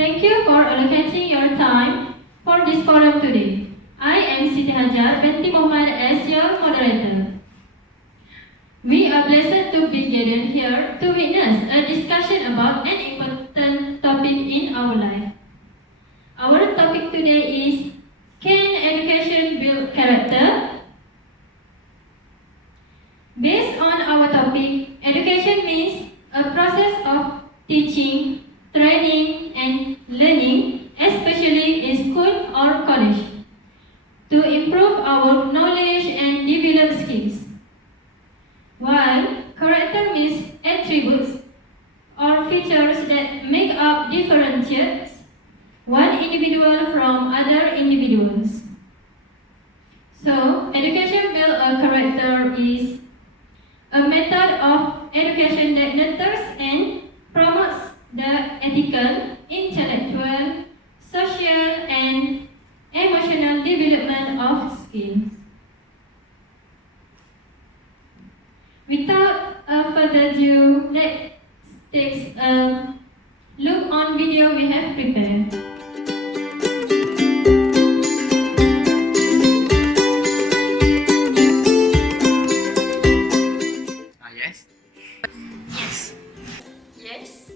Thank you for allocating your time for this forum today. I am Siti HAJAR, BINTI MOHMAD as your moderator. We are blessed to be gathered here to witness a discussion about an important topic in our life. Our topic today is, can education build character? Based on our topic, education means a process of teaching, training and learning, especially in school or college, to improve our knowledge and develop skills. While character means attributes or features that make up differentiates one individual from other individuals. So, education build a character is a method of education that nurtures and promotes the ethical, intellectual, social and emotional development of skills. Without further ado, let's take a look on video we have prepared. Yes? Yes. Yes.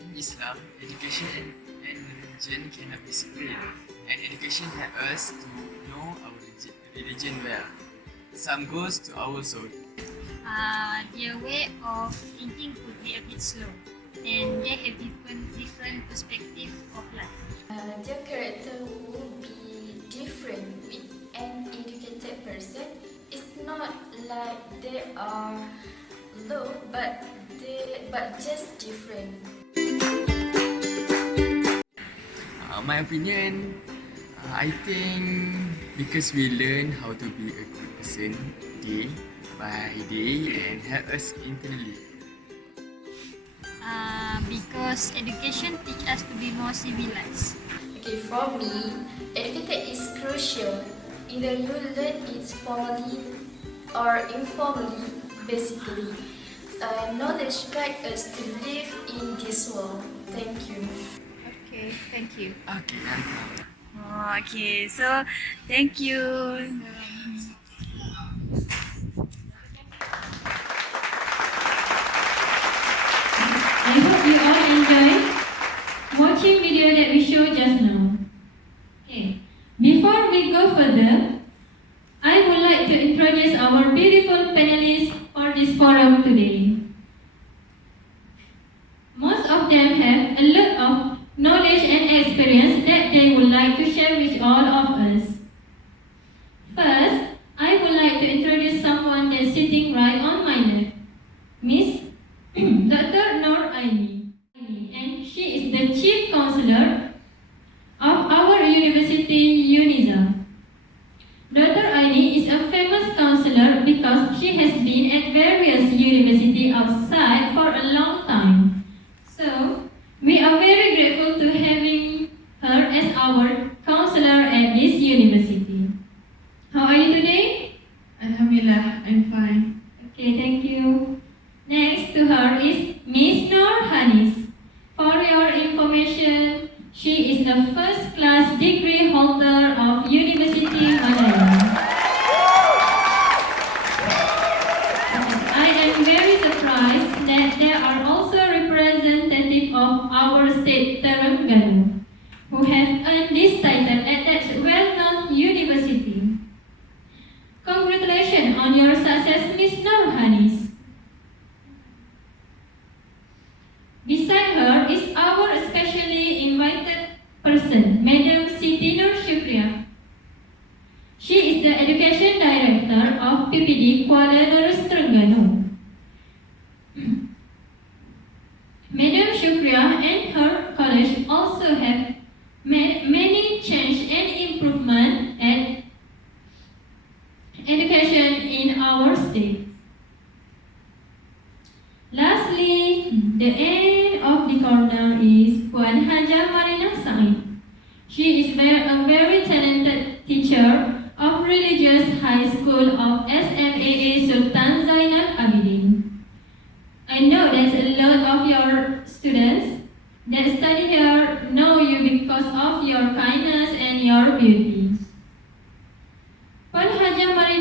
In Islam, education and religion cannot be separate, and education helps us to know our religion well. Some goes to our soul. Their way of thinking could be a bit slow, and they have different perspective of life. Their character will be different with an educated person. It's not like they are low, but just different. My opinion, I think because we learn how to be a good person day by day and help us internally. Because education teaches us to be more civilized. Okay, for me, educated is crucial. Either you learn it formally or informally, basically. Knowledge guides us to live in this world. Thank you. Okay, thank you. Okay, welcome. Okay, so thank you. I hope you all enjoyed watching video that we showed just now. Okay. Before we go further, I would like to introduce our beautiful panelists for this forum today. Most of them have a lot of knowledge and experience that they would like to share with all of us. First, I would like to introduce someone that's sitting right on my left, Miss Dr. NOOR AINIE, and she is the Chief Counselor of our University UNIZA. Dr. AINIE is a famous counselor because she has been at various universities outside for a long time. So, we are very grateful to having her as our counselor at this university. How are you today? Alhamdulillah, I'm fine. Okay, thank you. Next to her is Miss NOOR HANIS. For your information, she is the first class degree holder of University Malaya. I am very surprised that there are also representatives of our state Terengganu who have earned this title at that well-known university. Congratulations on your success, Miss NOOR HANIS. Beside her is our specially invited person, Madam Siti Syukriah. She is the Education Director of PPD Kuala Lurus Terengganu. Madam Syukriah and her college also have made many change and improvement at education in our state. Lastly, the end of the corner is Puan Haja MARINA. She is a very talented teacher of religious high school of SMAA Sultan Zainal Abidin.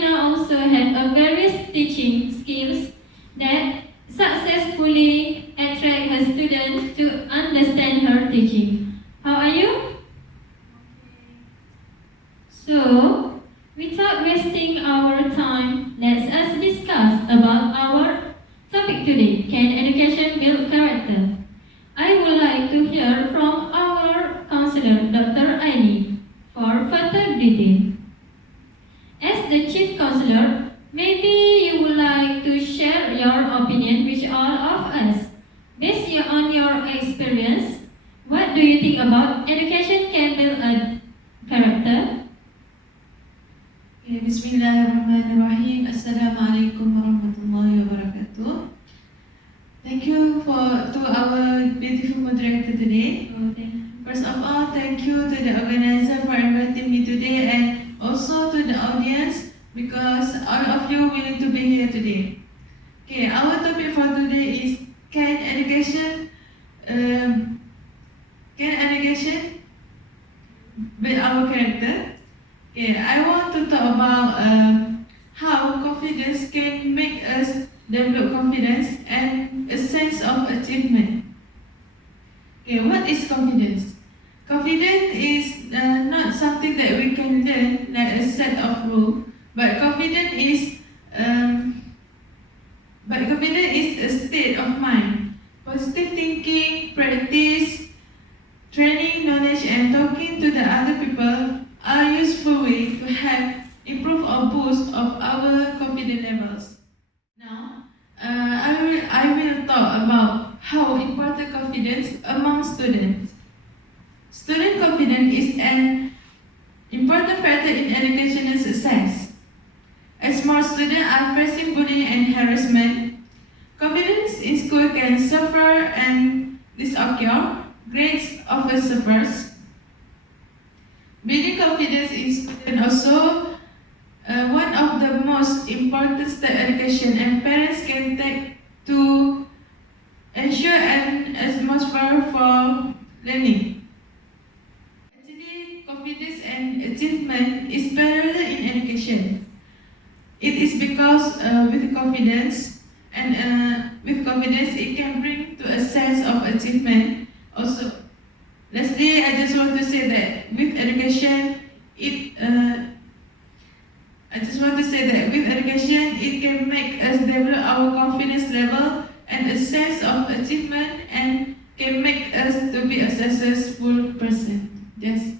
Marina also has a various teaching skills that successfully attract her students to understand her teaching. How are you? So, without wasting our time, let us discuss about our topic today. Can education build character? I would like to hear from our counselor, Dr. AINIE, for further detail. As the chief counselor, maybe you would like to share your opinion with all of us. Based on your experience, what do you think about education can build a character? Okay, Bismillahirrahmanirrahim. Assalamualaikum warahmatullahi wabarakatuh. Thank you to our beautiful moderator today. First of all, thank you to the organizer for inviting me today, and also to the audience because all of you willing to be here today. Okay, our topic for today is can education build our character? Okay, I want to talk about how confidence can make us develop confidence and a sense of achievement. Okay, what is confidence? Confidence is not something that we can learn like a set of rules, but confidence is a state of mind. Positive thinking, practice, training, knowledge, and talking to the other people are useful ways to help improve or boost of our confidence levels. Now, I will talk about how important confidence among students. Student confidence is an important factor in educational success. As more students are facing bullying and harassment, confidence in school can suffer and disoccur. Grades often suffers. Building confidence in students also one of the most important steps education and parents can take to ensure an atmosphere for learning. Actually, confidence and achievement is parallel in education. It is because with confidence it can bring to a sense of achievement. Also, lastly, I just want to say that with education, it can make us develop our confidence level and a sense of achievement, and can make us to be a successful person. That's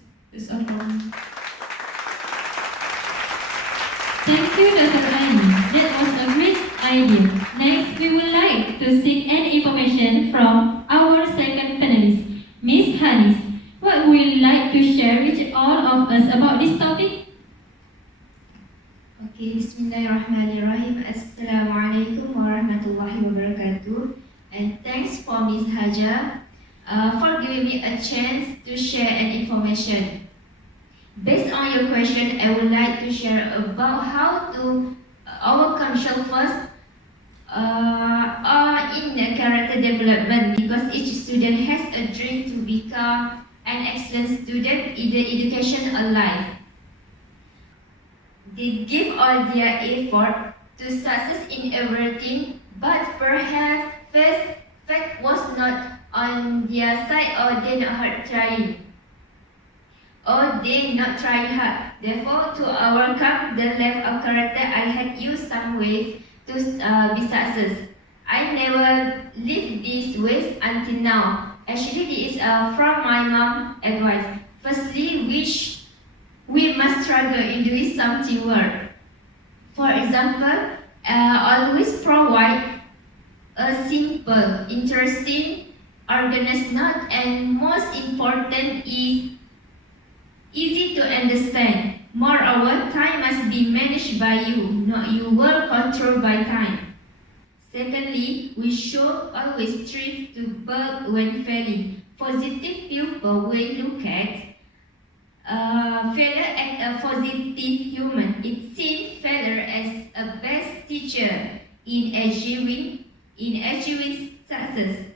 all for me. Thank you, Dr. AINIE. That was a great idea. Next, we would like to seek any information from our second panelist, Ms. HANIS. What would you like to share with all of us about this topic? Okay, Bismillahirrahmanirrahim. Assalamualaikum warahmatullahi wabarakatuh. And thanks for Ms. HAJAR for giving me a chance to share an information. Based on your question, I would like to share about how to overcome self-worth in the character development, because each student has a dream to become an excellent student in the education or life. They give all their effort to success in everything, but perhaps fact was not on their side, or they not hard trying, or they not trying hard. Therefore, to overcome the lack of character, I had used some ways to be success. I never lived these ways until now. Actually, this is from my mom advice. Firstly, we must struggle in doing something work. For example, always provide a simple, interesting, organized note, and most important is easy to understand. Moreover, time must be managed by you, not your work controlled by time. Secondly, we should always strive to build when failing. Positive people will look at failure as a positive human. It sees failure as a best teacher in achieving success.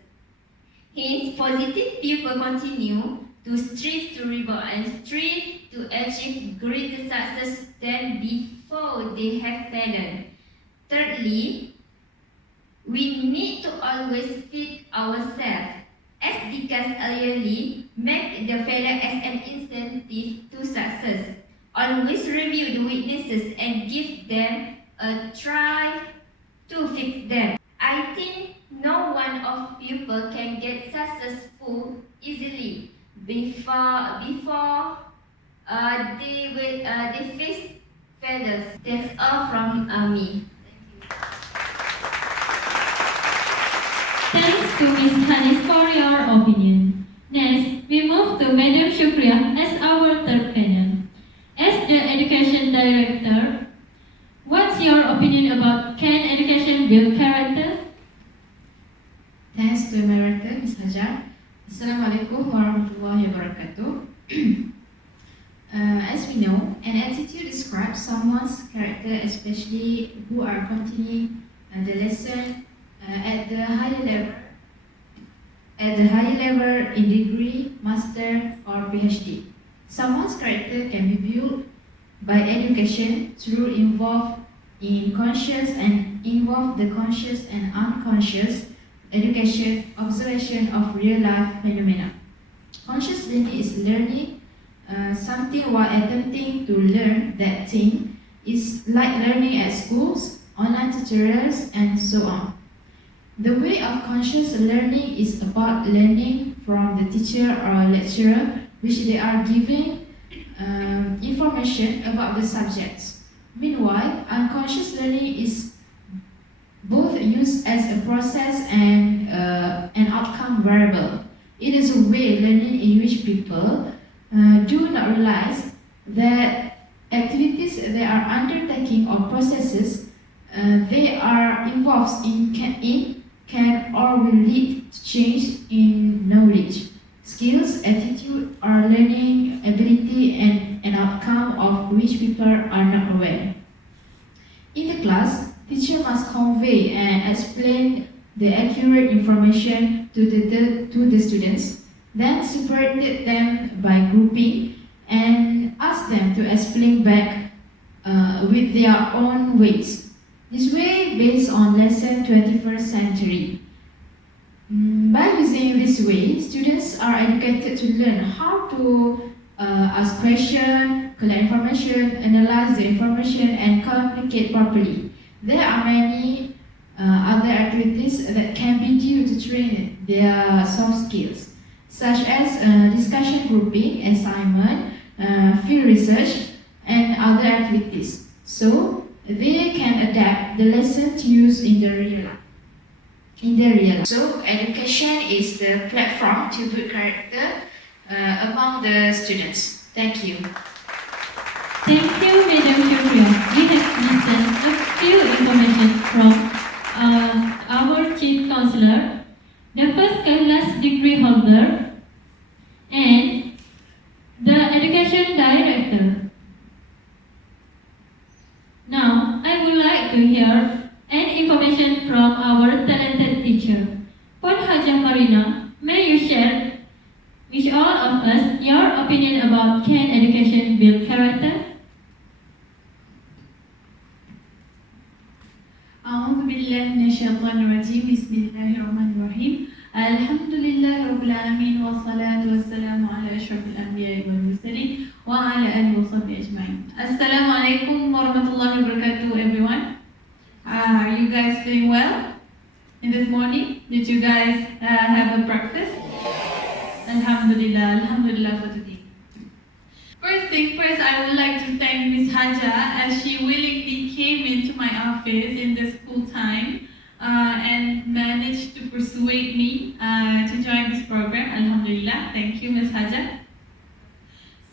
Hence, positive people continue to strive to rebound and strive to achieve greater success than before they have failed. Thirdly, we need to always feed ourselves. As discussed earlier, make the failure as an incentive to success. Always review the weaknesses and give them a try to fix them. I think no one of people can get successful easily before they face failures. That's all from me. Thanks to Ms. Hanis for your opinion. Next, we move to Madam Syukriah as our third panel. As the Education Director, what's your opinion about can education build character? Thanks to America, Ms. Hajar. Assalamualaikum warahmatullahi wabarakatuh. As we know, an attitude describes someone's character, especially who are continuing the lesson at the higher level in degree, master, or PhD. Someone's character can be built by education through involve the conscious and unconscious education, observation of real life phenomena. Conscious learning is learning something while attempting to learn that thing. Is like learning at schools, online tutorials, and so on. The way of conscious learning is about learning from the teacher or lecturer, which they are giving information about the subjects. Meanwhile, unconscious learning is both used as a process and an outcome variable. It is a way learning in which people do not realize that activities they are undertaking or processes they are involved in can or will lead to change in knowledge, skills, attitude, or learning ability and an outcome of which people are not aware. In the class, teacher must convey and explain the accurate information to the students, then separate them by grouping and ask them to explain back with their own ways. This way, based on lesson 21st century. By using this way, students are educated to learn how to ask questions, collect information, analyze the information, and communicate properly. There are many other activities that can be used to train their soft skills, such as discussion grouping, assignment, field research, and other activities. So, they can adapt the lesson to use in the real life. So, education is the platform to build character among the students. Thank you. Thank you, Madam Syukriah. We have listened a few information from our Chief Counselor, the first class degree holder, and the Education Director. Now, I would like to hear an information from our talented teacher. Puan Hajah Marina, may you share with all of us your opinion about can education build character? أعوذ بالله من الشيطان الرجيم بسم الله الرحمن الرحيم الحمد لله رب العالمين والصلاة والسلام على أشرف الأنبياء والمرسلين وعلى آله وصحبه أجمعين. السلام عليكم ورحمة الله وبركاته everyone. Are you guys doing well in this morning? Did you guys have a breakfast? Alhamdulillah, Alhamdulillah for today. First thing first, I would like to thank Ms. Hajar as she willingly came into my office in the school time and managed to persuade me to join this program. Alhamdulillah, thank you, Ms. Hajar.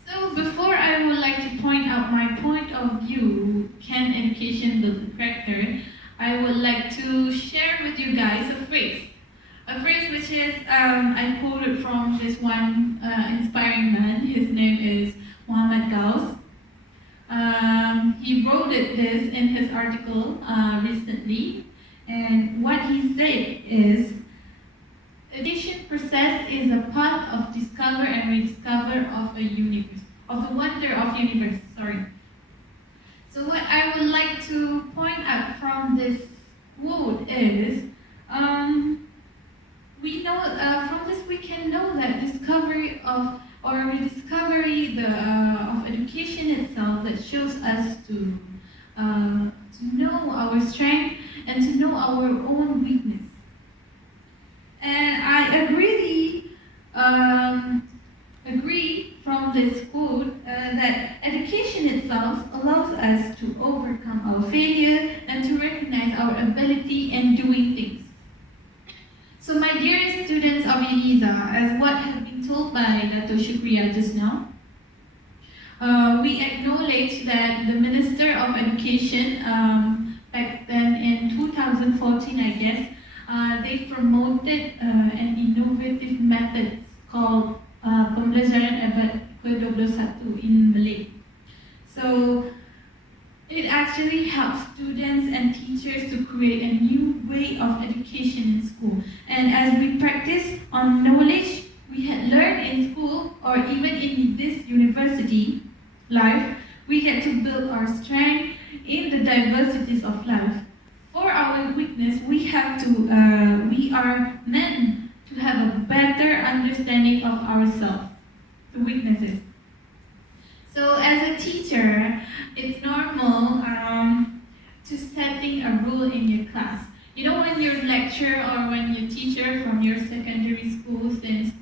So before I would like to point out my point of view, can education build character, I would like to share with you guys a phrase which is, I quoted from this one inspiring man. His name is MOHMAD. He wrote this in his article recently, and what he said is, education process is a path of discover and rediscover of a universe. of the wonder of universe. Sorry. So what I would like to point out from this quote is, we know from this we can know that discovery of of education itself that shows us to know our strength and to know our own weakness. And I agree from this quote that education itself allows us to overcome our failure and to recognize our ability in doing things. So my dearest students of UNISA, as what has been told by Dr. Syukriah just now, we acknowledge that the Minister of Education, back then in 2014, I guess, they promoted an innovative method called pembelajaran abad ke-21 in Malay. So it actually helps students and teachers to create a new way of education in school. And as we practice on knowledge we had learned in school or even in this university life, we get to build our strength in the diversities of life. For our weakness, we are meant to have a better understanding of ourselves, the weaknesses. So as a teacher, it's normal to setting a rule in your class. You know, when your lecturer or when your teacher from your secondary school, since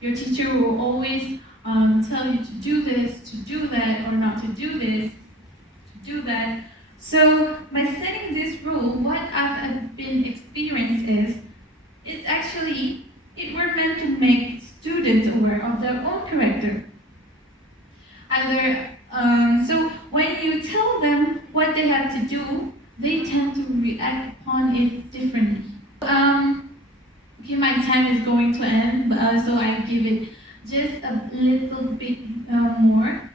your teacher will always tell you to do this, to do that, or not to do this, to do that. So by setting this rule, what I've been experienced is, we're meant to make students aware of their own character. So when you tell them what they have to do, they tend to react upon it differently. Okay, my time is going to end, so I give it just a little bit more.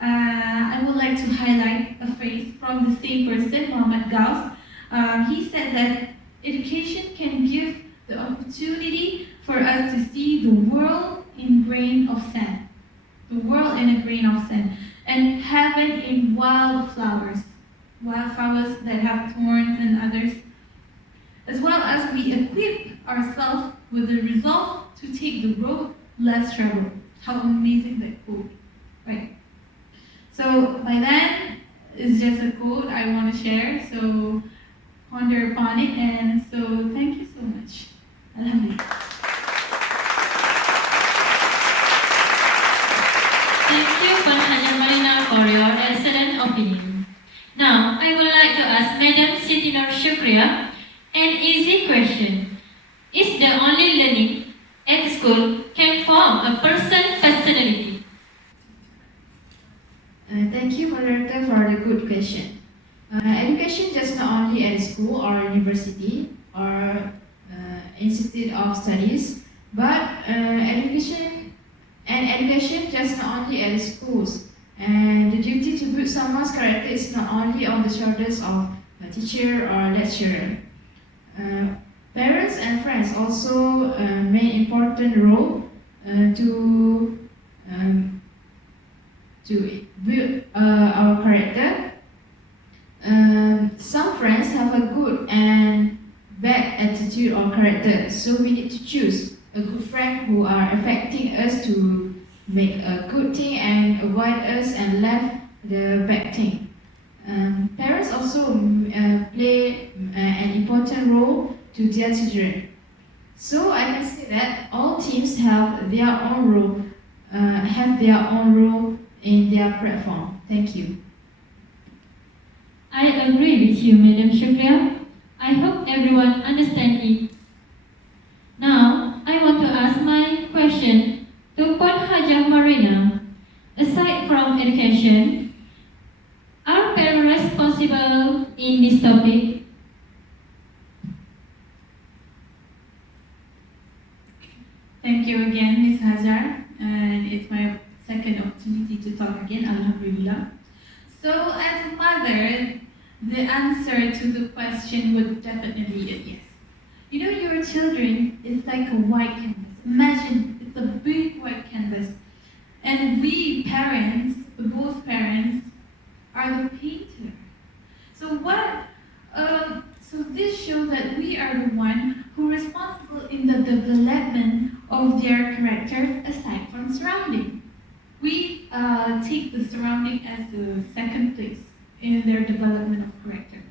I would like to highlight a phrase from the same person, MOHMAD. He said that education can give the opportunity for us to see the world in grain of sand. The world in a grain of sand. And heaven in wildflowers that have thorns and others. As well as we equip ourselves with the resolve to take the road less traveled. How amazing that quote, right? So by that, it's just a quote I want to share, so ponder upon it, and so thank you so much. Alhamdulillah. Thank you, Hajar Marina, for your excellent opinion. Now, I would like to ask Madam Siti Syukriah an easy question. Is the only learning at school can form a person's personality? Thank you, moderator, for the good question. Education just not only at school or university or institute of studies, but education just not only at schools. And the duty to build someone's character is not only on the shoulders of a teacher or lecturer. Parents and friends also play an important role to build our character. Some friends have a good and bad attitude or character, so we need to choose a good friend who are affecting us to make a good thing and avoid us and left the bad thing. Parents also play an important role to their children. So I can say that all teams have their own role, in their platform. Thank you. I agree with you, Madam Syukriah. I hope everyone understands it. Now, I want to ask my question to Puan Hajar Marina. Aside from education, are parents responsible in this topic? Thank you again, Ms. Hajar, and it's my second opportunity to talk again, Alhamdulillah. So as a mother, the answer to the question would definitely be yes. You know, your children is like a white canvas. Imagine it's a big white canvas. And And we parents, both parents, are the painter. So this shows that we are the one who are responsible in the development of their character aside from surrounding. We take the surrounding as the second place in their development of character.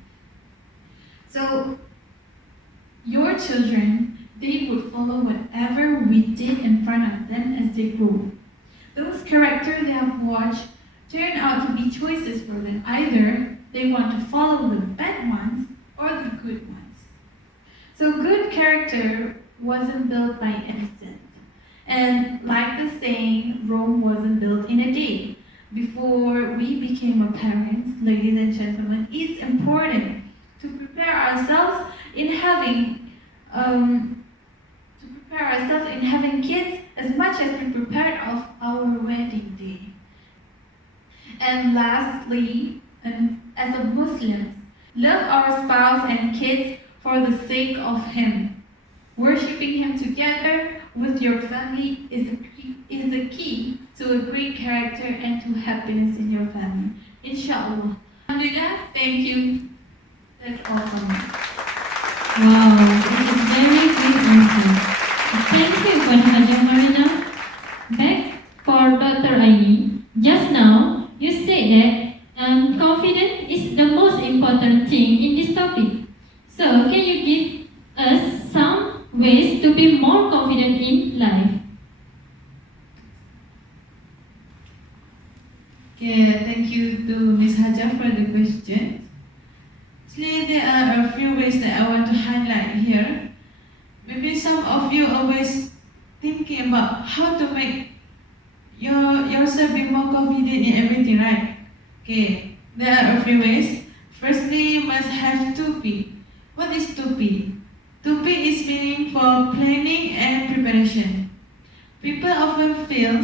So your children, they would follow whatever we did in front of them as they grow. Those characters they have watched turn out to be choices for them. Either they want to follow the bad ones or the good ones. So good character wasn't built by instant. And like the saying, Rome wasn't built in a day. Before we became a parent, ladies and gentlemen, it's important to prepare ourselves in having kids as much as we prepared of our wedding day. And lastly, as a Muslim, love our spouse and kids for the sake of Him. Worshipping Him together with your family is the key to a great character and to happiness in your family. Inshallah. Alhamdulillah, thank you. That's all from me. Wow, that is very good answer. Thank you for HAJAR Marina. Back for Dr. AINIE. Just now, you said that confidence is the most important thing in this topic. So, can you give us some ways to be more confident in life? Okay, thank you to Ms. Hajar for the question. Actually, there are a few ways that I want to highlight here. Maybe some of you always thinking about how to make yourself be more confident in everything, right? Okay, there are a few ways. Firstly, you must have 2P. What is 2P? 2P is meaning for planning and preparation. People often feel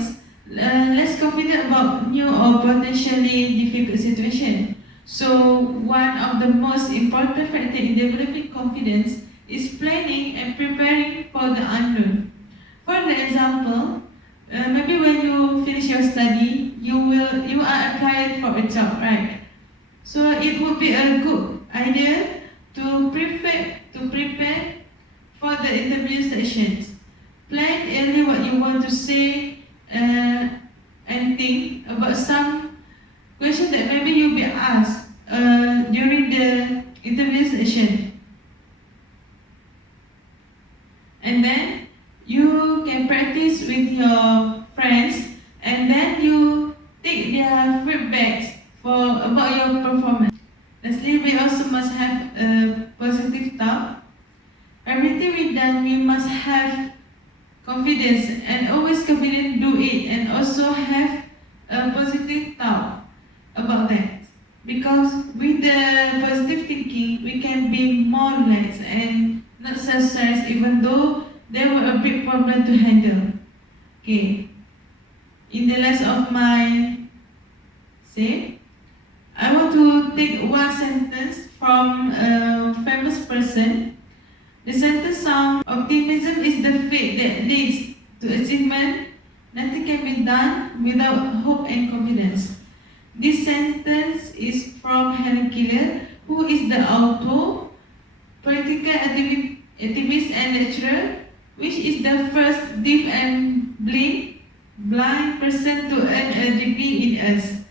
less confident about new or potentially difficult situations. So one of the most important factors in developing confidence is planning and preparing for the unknown. For example, maybe when you finish your study, you are applying for a job, right? So it would be a good idea to prepare for the interview sessions. Plan early what you want to say and think about some questions that maybe you'll be asked during the interview session. And then you can practice with your friends, and then you take their feedbacks about your performance. Lastly, we also must have a positive thought. Everything we done, we must have confidence and always confident do it, and also have a positive thought about that. Because with the positive thinking, we can be more relaxed and not so stressed, even though there were a big problem to handle. Okay. In the last of my say, I want to take one sentence from a famous person. The sentence sounds: optimism is the faith that leads to achievement. Nothing can be done without hope and confidence. This sentence is from Helen Keller, who is the author, political activist and lecturer, which is the first deaf and blind person to earn a degree in us.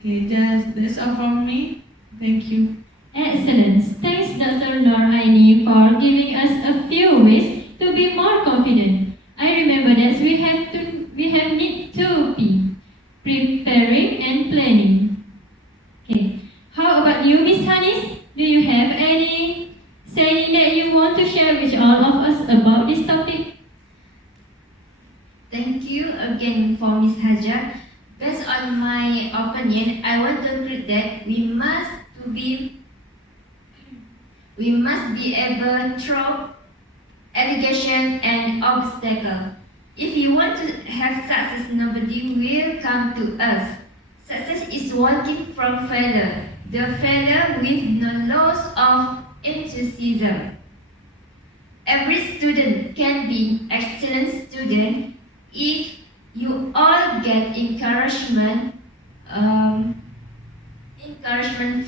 Okay, that's all from me. Thank you. Excellent. Thanks, Dr. NOOR AINIE, for giving us a few ways to be more confident. I remember that we have need 2P, preparing and planning. Okay. How about you, Miss HANIS? Do you have any saying that you want to share with all of us about this topic? Thank you again for Ms. Hajar. Based on my opinion, I want to conclude that we must be able through education and obstacle. If you want to have success, nobody will come to us. Success is working from failure, the failure with no loss of enthusiasm. Every student can be excellent student if You all get encouragement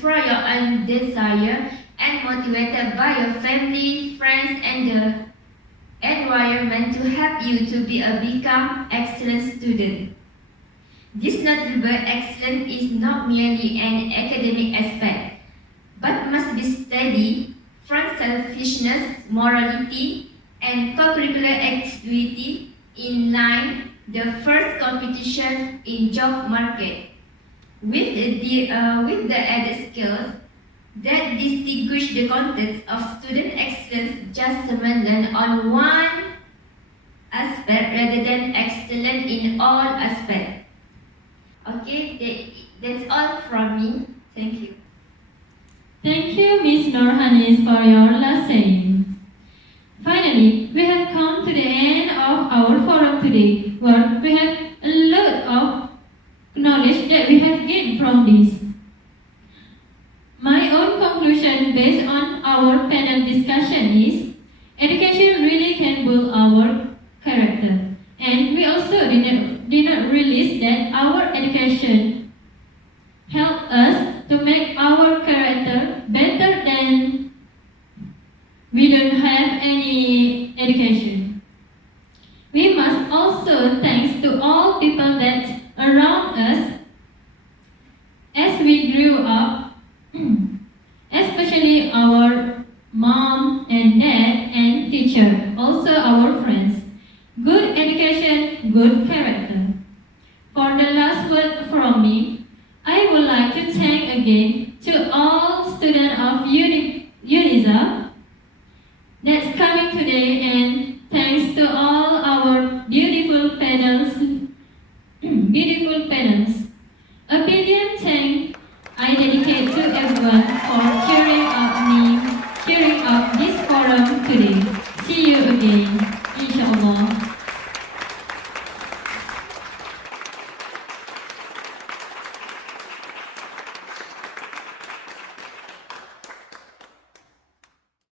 for your own desire and motivated by your family, friends, and the environment to help you to become excellent student. This notable excellence is not merely an academic aspect, but must be studied from selfishness, morality, and co-curricular activity in line the first competition in job market. With the added skills that distinguish the content of student excellence judgment learned on one aspect rather than excellent in all aspects. Okay, that's all from me. Thank you. Thank you, Ms. Noor HANIS, for your last saying. Finally, we have come to the end of our forum today, where we have a lot of knowledge that we have gained from this. My own conclusion based on our panel discussion is, education really can build our character. And we also did not realize that our education help us to make our character better than we don't have any education. We must also thanks to all people that around us as we grew up, especially our mom and dad and teacher, also our friends. Good education, good character. For the last word from me, I would like to thank again to all students of UNISA that's coming today, and thanks to all our beautiful panels.